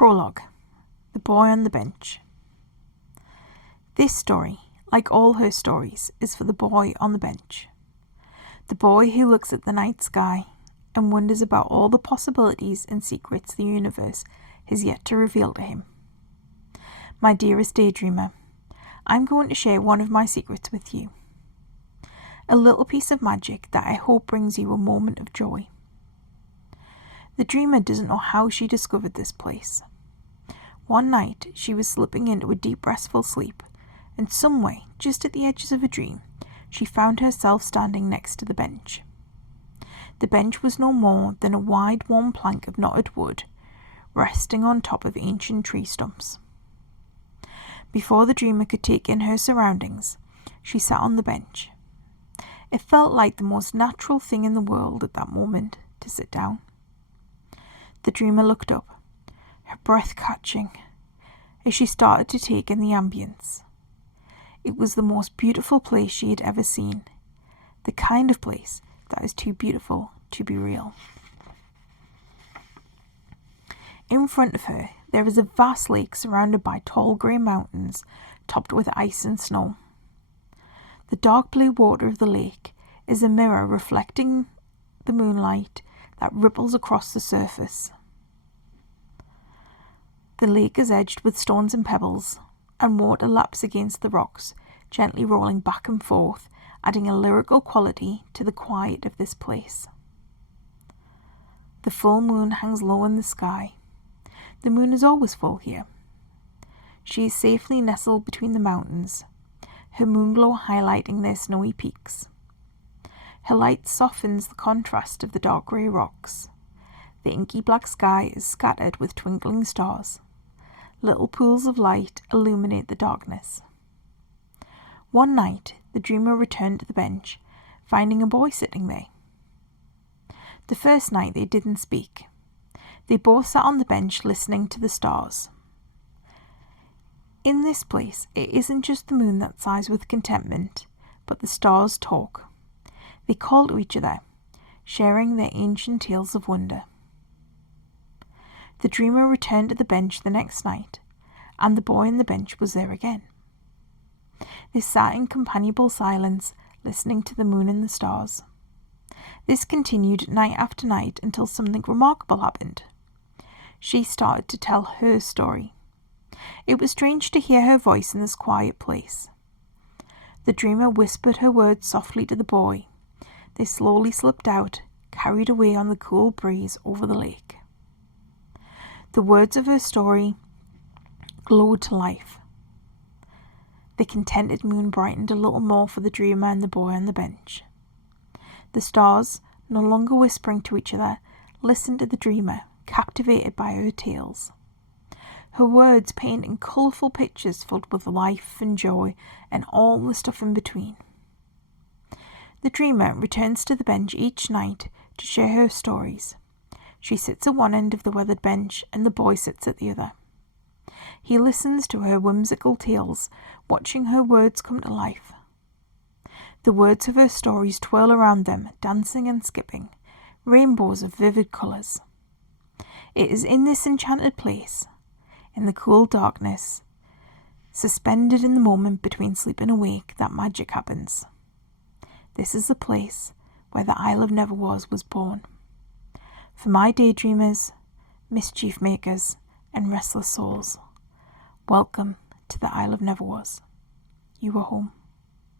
Prologue, The Boy on the Bench. This story, like all her stories, is for the boy on the bench. The boy who looks at the night sky and wonders about all the possibilities and secrets the universe has yet to reveal to him. My dearest daydreamer, I'm going to share one of my secrets with you. A little piece of magic that I hope brings you a moment of joy. The dreamer doesn't know how she discovered this place. One night she was slipping into a deep restful sleep, and somewhere, just at the edges of a dream, she found herself standing next to the bench. The bench was no more than a wide warm plank of knotted wood, resting on top of ancient tree stumps. Before the dreamer could take in her surroundings, she sat on the bench. It felt like the most natural thing in the world at that moment to sit down. The dreamer looked up, her breath catching, as she started to take in the ambience. It was the most beautiful place she had ever seen, the kind of place that is too beautiful to be real. In front of her, there is a vast lake surrounded by tall grey mountains topped with ice and snow. The dark blue water of the lake is a mirror reflecting the moonlight that ripples across the surface. The lake is edged with stones and pebbles, and water laps against the rocks, gently rolling back and forth, adding a lyrical quality to the quiet of this place. The full moon hangs low in the sky. The moon is always full here. She is safely nestled between the mountains, her moonglow highlighting their snowy peaks. Her light softens the contrast of the dark grey rocks. The inky black sky is scattered with twinkling stars. Little pools of light illuminate the darkness. One night, the dreamer returned to the bench, finding a boy sitting there. The first night they didn't speak. They both sat on the bench listening to the stars. In this place, it isn't just the moon that sighs with contentment, but the stars talk. They call to each other, sharing their ancient tales of wonder. The dreamer returned to the bench the next night, and the boy on the bench was there again. They sat in companionable silence, listening to the moon and the stars. This continued night after night until something remarkable happened. She started to tell her story. It was strange to hear her voice in this quiet place. The dreamer whispered her words softly to the boy. They slowly slipped out, carried away on the cool breeze over the lake. The words of her story glowed to life. The contented moon brightened a little more for the dreamer and the boy on the bench. The stars, no longer whispering to each other, listened to the dreamer, captivated by her tales. Her words painting colourful pictures filled with life and joy and all the stuff in between. The dreamer returns to the bench each night to share her stories. She sits at one end of the weathered bench and the boy sits at the other. He listens to her whimsical tales, watching her words come to life. The words of her stories twirl around them, dancing and skipping, rainbows of vivid colours. It is in this enchanted place, in the cool darkness, suspended in the moment between sleep and awake, that magic happens. This is the place where the Isle of Neverwas was born. For my daydreamers, mischief makers, and restless souls, welcome to the Isle of Neverwas. You are home.